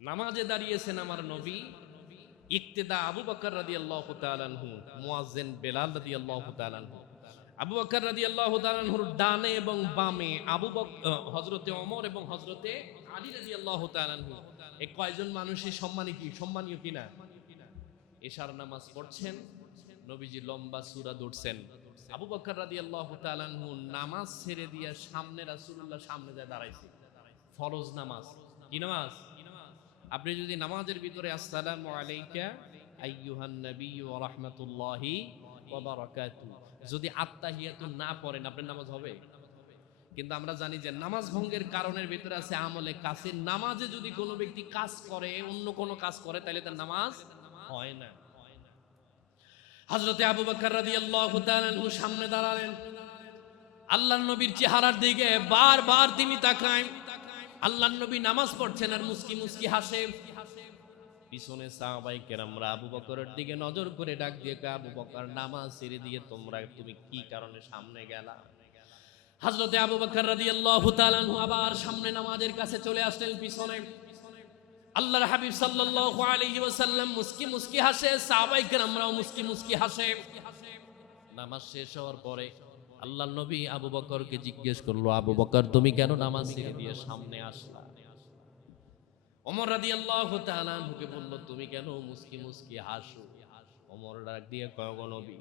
নামাজে দাঁড়িয়েছেন আমার নবী, ইক্তেদা আবু বকর রাদিয়াল্লাহু তাআলা আনহু, মুয়াজ্জিন বেলাল রাদিয়াল্লাহু তাআলা আনহু। আবু বকর রাদিয়াল্লাহু তাআলা আনহুর ডানে এবং বামে হযরতে ওমর এবং হযরতে আলী রাদিয়াল্লাহু তাআলা আনহু। এই কয়জন মানুষই সম্মানীয় কিনা? এশার নামাজ পড়ছেন, নবীজি লম্বা সূরা ধরছেন। আবু বকর রাদিয়াল্লাহু তাআলা আনহু নামাজ ছেড়ে দিয়ে সামনে রাসূলুল্লাহ সামনে যায় দাঁড়াইছে। ফরজ নামাজ। কি নামাজ? আপনি যদি নামাজের ভিতরে আসসালামু আলাইকা আইয়ুহান নাবিয়্যু ওয়া রাহমাতুল্লাহি ওয়া বারাকাতুহু যদি আত্তাহিয়াতু না পড়েন আপনার নামাজ হবে? কিন্তু আমরা জানি যে নামাজ ভঙ্গের কারণের ভিতরে আছে আমলে কাসির। নামাজে যদি কোনো ব্যক্তি কাজ করে, অন্য কোনো কাজ করে, তাহলে তার নামাজ হয় না। হযরতে আবু বকর রাদিয়াল্লাহু তাআলা আনহু সামনে দাঁড়ালেন। আল্লাহর নবীর চেহারার দিকে বারবার তিনি তাকায়। আল্লাহর নবী নামাজ পড়ছেন আর মুস্কি মুস্কি হাসে। পিছনে সাহাবায়ে কেরামরা আবু বকরের দিকে নজর করে ডাক দিয়ে কয়, আবু বকর নামাজ ছেড়ে দিয়ে তুমি কি কারণে সামনে গেলা? হযরতে আবু বকর রাদিয়াল্লাহু তাআলা আনহু আবার সামনে নামাজের কাছে চলে আসলেন। পিছনে আল্লাহর হাবিব সাল্লাল্লাহু আলাইহি ওয়াসাল্লাম মুস্কি মুস্কি হাসে, সাহাবায়ে কেরামরাও মুস্কি মুস্কি হাসে। নামাজ শেষ হওয়ার পরে আল্লাহর নবী আবু বকরকে জিজ্ঞেস করলো, আবু বকর তুমি কেন নামাজ ছেড়ে দিয়ে সামনে আসলা? ওমর রাদিয়াল্লাহু তাআলা আনহুকে বলল, তুমি কেন মুস্কি মুস্কি হাসো? ওমর ডাক দিয়ে কয়, গো নবী,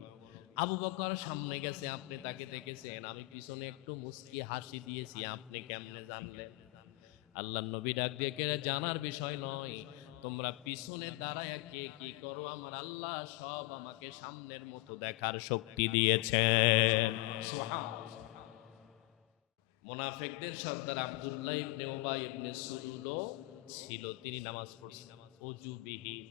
আবু বকর সামনে গেছে, আপনি তাকে দেখেছেন, আমি পিছনে একটু মুস্কি হাসি দিয়েছি, আপনি কেমনে জানলেন? আল্লাহর নবী ডাক দিয়ে কে, জানার বিষয় নয়, তোমরা পিছনে দাঁড়ায় কে কি করো, আমার আল্লাহ সব আমাকে সামনের মতো দেখার শক্তি দিয়েছেন। সুবহানাল্লাহ। মুনাফিকদের সর্দার আব্দুল্লাহ ইবনে উবাই ইবনে সুলুলও ছিল, তিনি নামাজ পড়ছেন ওযুবিহীন।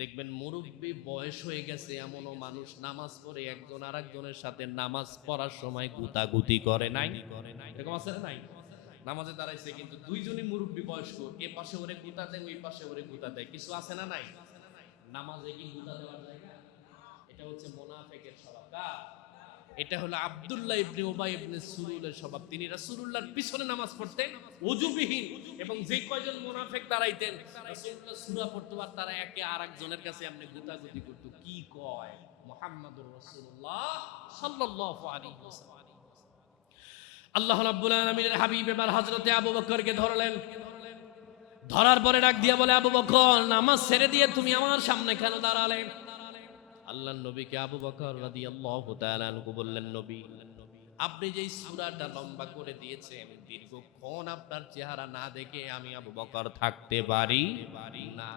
দেখবেন মুরব্বী বয়স হয়ে গেছে এমনও মানুষ নামাজ পড়ে একজন আরেকজনের সাথে নামাজ পড়ার সময় গুতাগুতি করে নাই, এরকম আছে না? নাই, নামাজে দাঁড়াইছে কিন্তু দুইজনই মুরব্বী বয়স্ক, এ পাশে ওরে গুতা দেয়, ওই পাশে ওরে গুতা দেয়, কিছু আছে না? নাই। নামাজে কি গুতা দেওয়ার জায়গা? এটা হচ্ছে মুনাফিকের স্বভাব। কার? এটা হলো আব্দুল্লাহ ইবনে উবাই ইবনে সুলুলের স্বভাব। তিনি রাসূলুল্লাহর পিছনে নামাজ পড়তেন ওযুবিহীন, এবং যে কয়জন মুনাফিক দাঁড়াইতেন রাসূলুল্লাহ সূরা পড়তো আর তারা একে আরেকজনের কাছে এমনি গুতাগুতি করত, কি কয় মুহাম্মাদুর রাসূলুল্লাহ সাল্লাল্লাহু আলাইহি ওয়াসাল্লাম। আল্লাহ রাব্বুল আলামিনের হাবিব এবার হযরতে আবু বকরকে ধরলেন। ধরার পরে ডাক দিয়া বলে, আবু বকর নামাজ ছেড়ে দিয়ে তুমি আমার সামনে কেন দাঁড়ালে? আল্লাহর নবীকে আবু বকর রাদিয়াল্লাহু তাআলা আনহু বললেন, নবী, আপনি যেই সূরাটা লম্বা করে দিয়েছেন, দীর্ঘক্ষণ আপনার চেহারা না দেখে আমি আবু বকর থাকতে পারি না।